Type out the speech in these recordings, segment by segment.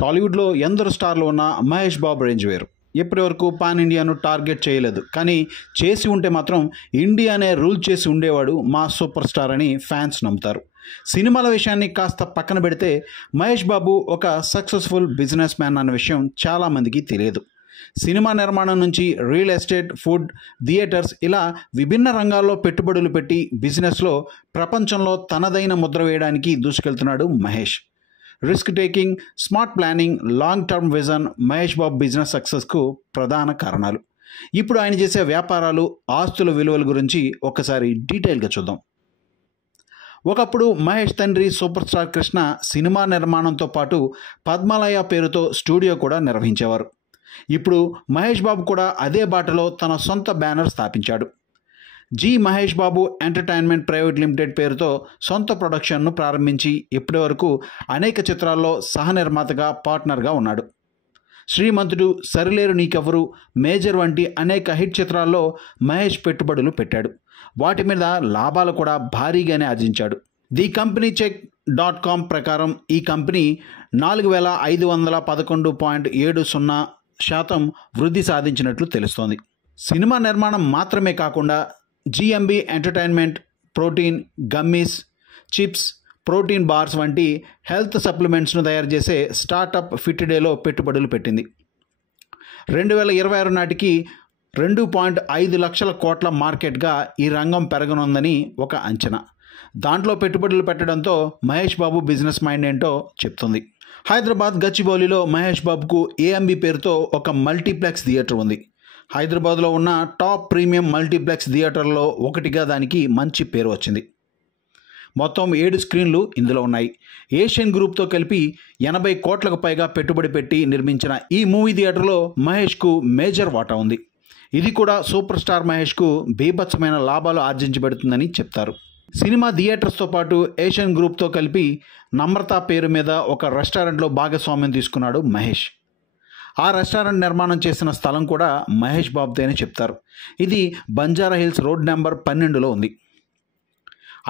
టాలీవుడ్లో ఎందరు స్టార్లు ఉన్నా మహేష్ బాబు రేంజ్ వేరు. ఇప్పటివరకు పాన్ ఇండియాను టార్గెట్ చేయలేదు, కానీ చేసి ఉంటే మాత్రం ఇండియానే రూల్ చేసి ఉండేవాడు మా సూపర్ స్టార్ అని ఫ్యాన్స్ నమ్ముతారు. సినిమాల విషయాన్ని కాస్త పక్కన పెడితే మహేష్ బాబు ఒక సక్సెస్ఫుల్ బిజినెస్ మ్యాన్ అన్న విషయం చాలామందికి తెలియదు. సినిమా నిర్మాణం నుంచి రియల్ ఎస్టేట్, ఫుడ్, థియేటర్స్ ఇలా విభిన్న రంగాల్లో పెట్టుబడులు పెట్టి బిజినెస్లో ప్రపంచంలో తనదైన ముద్ర వేయడానికి దూసుకెళ్తున్నాడు Mahesh. Risk taking, smart planning, long term vision Mahesh Babu business సక్సెస్కు ప్రధాన కారణాలు. ఇప్పుడు ఆయన చేసే వ్యాపారాలు, ఆస్తుల విలువల గురించి ఒక్కసారి డీటెయిల్గా చూద్దాం. ఒకప్పుడు మహేష్ తండ్రి సూపర్ స్టార్ కృష్ణ సినిమా నిర్మాణంతో పాటు పద్మాలయ పేరుతో స్టూడియో కూడా నిర్వహించేవారు. ఇప్పుడు మహేష్ బాబు కూడా అదే బాటలో తన సొంత బ్యానర్ స్థాపించాడు. G Mahesh Babu entertainment private limited పేరుతో సొంత ప్రొడక్షన్ను ప్రారంభించి ఇప్పటి వరకు అనేక చిత్రాల్లో సహనిర్మాతగా, పార్ట్నర్గా ఉన్నాడు. శ్రీమంతుడు, సరిలేరు నీకెవరు, మేజర్ వంటి అనేక హిట్ చిత్రాల్లో మహేష్ పెట్టుబడులు పెట్టాడు. వాటి మీద లాభాలు కూడా భారీగానే ఆర్జించాడు. ది కంపెనీ చెక్.com ప్రకారం ఈ కంపెనీ 4511.70% వృద్ధి సాధించినట్లు తెలుస్తోంది. సినిమా నిర్మాణం మాత్రమే కాకుండా GMB entertainment protein gummies, chips, protein bars వంటి హెల్త్ సప్లిమెంట్స్ను తయారు చేసే స్టార్టప్ ఫిట్డేలో పెట్టుబడులు పెట్టింది. 2026 నాటికి 2.5 లక్షల కోట్ల మార్కెట్గా ఈ రంగం పెరగనుందని ఒక అంచనా. దాంట్లో పెట్టుబడులు పెట్టడంతో మహేష్ బాబు బిజినెస్ మైండ్ ఏంటో చెప్తుంది. హైదరాబాద్ గచ్చిబౌలిలో మహేష్ బాబుకు ఏఎంబి పేరుతో ఒక మల్టీప్లెక్స్ థియేటర్ ఉంది. హైదరాబాద్లో ఉన్న టాప్ ప్రీమియం మల్టీప్లెక్స్ థియేటర్లో ఒకటిగా దానికి మంచి పేరు వచ్చింది. మొత్తం 7 స్క్రీన్లు ఇందులో ఉన్నాయి. ఏషియన్ గ్రూప్తో కలిపి 80 కోట్లకు పైగా పెట్టుబడి పెట్టి నిర్మించిన ఈ మూవీ థియేటర్లో మహేష్కు మేజర్ వాటా ఉంది. ఇది కూడా సూపర్ స్టార్ మహేష్కు బీభత్సమైన లాభాలు ఆర్జించబడుతుందని చెప్తారు. సినిమా థియేటర్స్తో పాటు ఏషియన్ గ్రూప్తో కలిపి నమ్రత పేరు మీద ఒక రెస్టారెంట్లో భాగస్వామ్యం తీసుకున్నాడు మహేష్. ఆ రెస్టారెంట్ నిర్మాణం చేసిన స్థలం కూడా మహేష్ బాబుదే అని చెప్తారు. ఇది బంజారా హిల్స్ రోడ్ నెంబర్ 12లో ఉంది.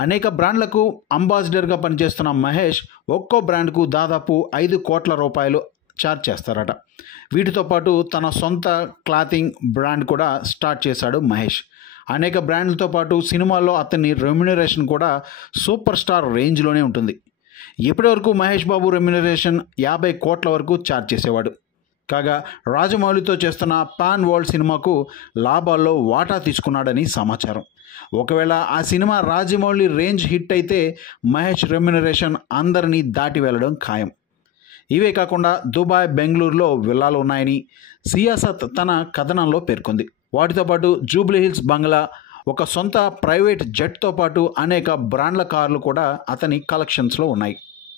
అనేక బ్రాండ్లకు అంబాసిడర్గా పనిచేస్తున్న మహేష్ ఒక్కో బ్రాండ్కు దాదాపు 5 కోట్ల రూపాయలు ఛార్జ్ చేస్తారట. వీటితో పాటు తన సొంత క్లాతింగ్ బ్రాండ్ కూడా స్టార్ట్ చేశాడు మహేష్. అనేక బ్రాండ్లతో పాటు సినిమాల్లో అతని రెమ్యునరేషన్ కూడా సూపర్ స్టార్ రేంజ్లోనే ఉంటుంది. ఇప్పటివరకు మహేష్ బాబు రెమ్యునరేషన్ 50 కోట్ల వరకు ఛార్జ్ చేసేవాడు. కాగా రాజమౌళితో చేస్తున్న పాన్ వరల్డ్ సినిమాకు లాభాల్లో వాటా తీసుకున్నాడని సమాచారం. ఒకవేళ ఆ సినిమా రాజమౌళి రేంజ్ హిట్ అయితే మహేష్ రెమ్యునరేషన్ అందరినీ దాటి వెళ్ళడం ఖాయం. ఇవే కాకుండా దుబాయ్, బెంగళూరులో విల్లాలు ఉన్నాయని సియాసత్ తన కథనంలో పేర్కొంది. వాటితో పాటు జూబ్లీ హిల్స్ బంగ్లా, ఒక సొంత ప్రైవేట్ జెట్తో పాటు అనేక బ్రాండ్ల కార్లు కూడా అతని కలెక్షన్స్లో ఉన్నాయి.